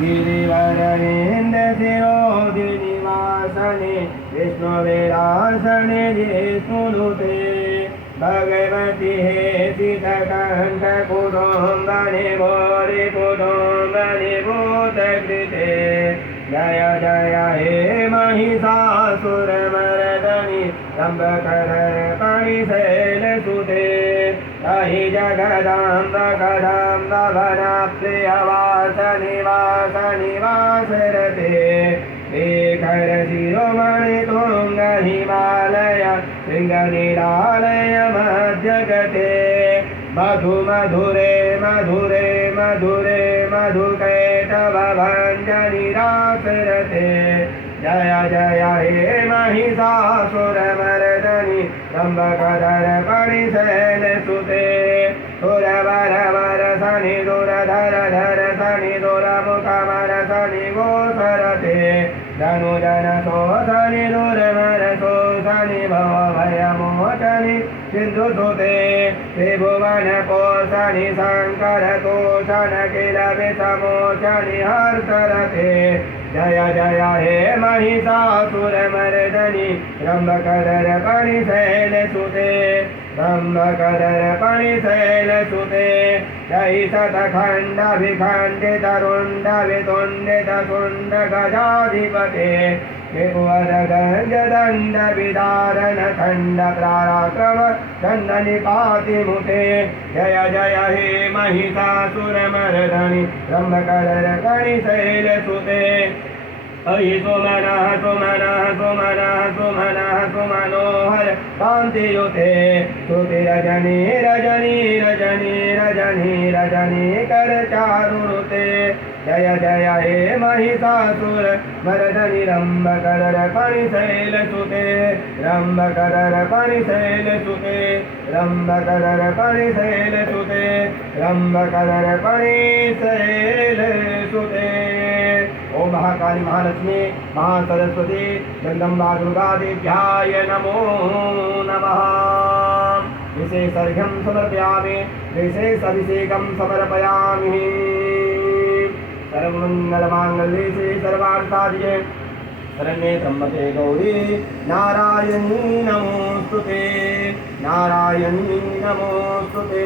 गिरिवरविन्दशिरोधिनिवासने विष्णुविलासने जिष्णुनुते भगवती हे सीतकण्ठकुटुम्बनि भूरिकुटुम्बनि भूतकृते जय जय हे महिषासुरमर्दनि रम्भकदर्पणिशैलसुते अहि जगदाम्ब कदाम्ब वनाप्रियवासनिवासनिवासरते शेखर शिरोमणि तुंग हिमालय शृंगनिरालय मध्यगते मधु मधुरे मधुरे मधुरे मधुकैटभ भञ्जनिरासरते जय जय हे महिषासुरमर्दनि रम्भकदर्पणिशैलसुते सुरवरवर शनि दुरधर धर शनि दुरमुखमर शनि गोचरते धनुजन शोषनि दुर्मर शोषनि भवभयमोचनि सिन्धुसुते त्रिभुवन पोषणि शङ्कर तोषण किल विषमोचनि हर्षरते जय जय हे महिषासुरमर्दनि रम्भकदर्पणिशैलसुते रम्भकदर्पणिशैलसुते जय शतखण्डविखण्डितरुण्डवितुण्डितशुण्ड गजाधिपते विपुवरगञ्जदण्डविदारण खण्ड प्राराक्रम दण्डनिपातिमुते जय जय हे महिषासुरमर्दनि रम्भकदर्पणिशैलसुते अहि सुमनः सुमनः सुमनः सुमनः सुमनोहर कान्तियुते श्रुतिरजनी रजनी रजनी रजनी रजनी करचारुरुते जय जय हे महिषासुरमर्दनि रम्भकदर्पणिशैलसुते रम्भकदर्पणिशैलसुते रम्भकदर्पणिशैलसुते रम्भकदर्पणिशैलसुते। ओम महाकाली महालक्ष्मी महासरस्वती जगदम्बा दुर्गा देव्याय नमो नमः। विशेषर्घ्यं समर्पयामि विशेषाभिषेकं समर्पयामि। सर्वमङ्गलमाङ्गल्ये शिवे सर्वार्थसाधिके शरण्ये त्र्यम्बके गौरी नारायणी नमोस्तुते नारायणी नमोस्तुते।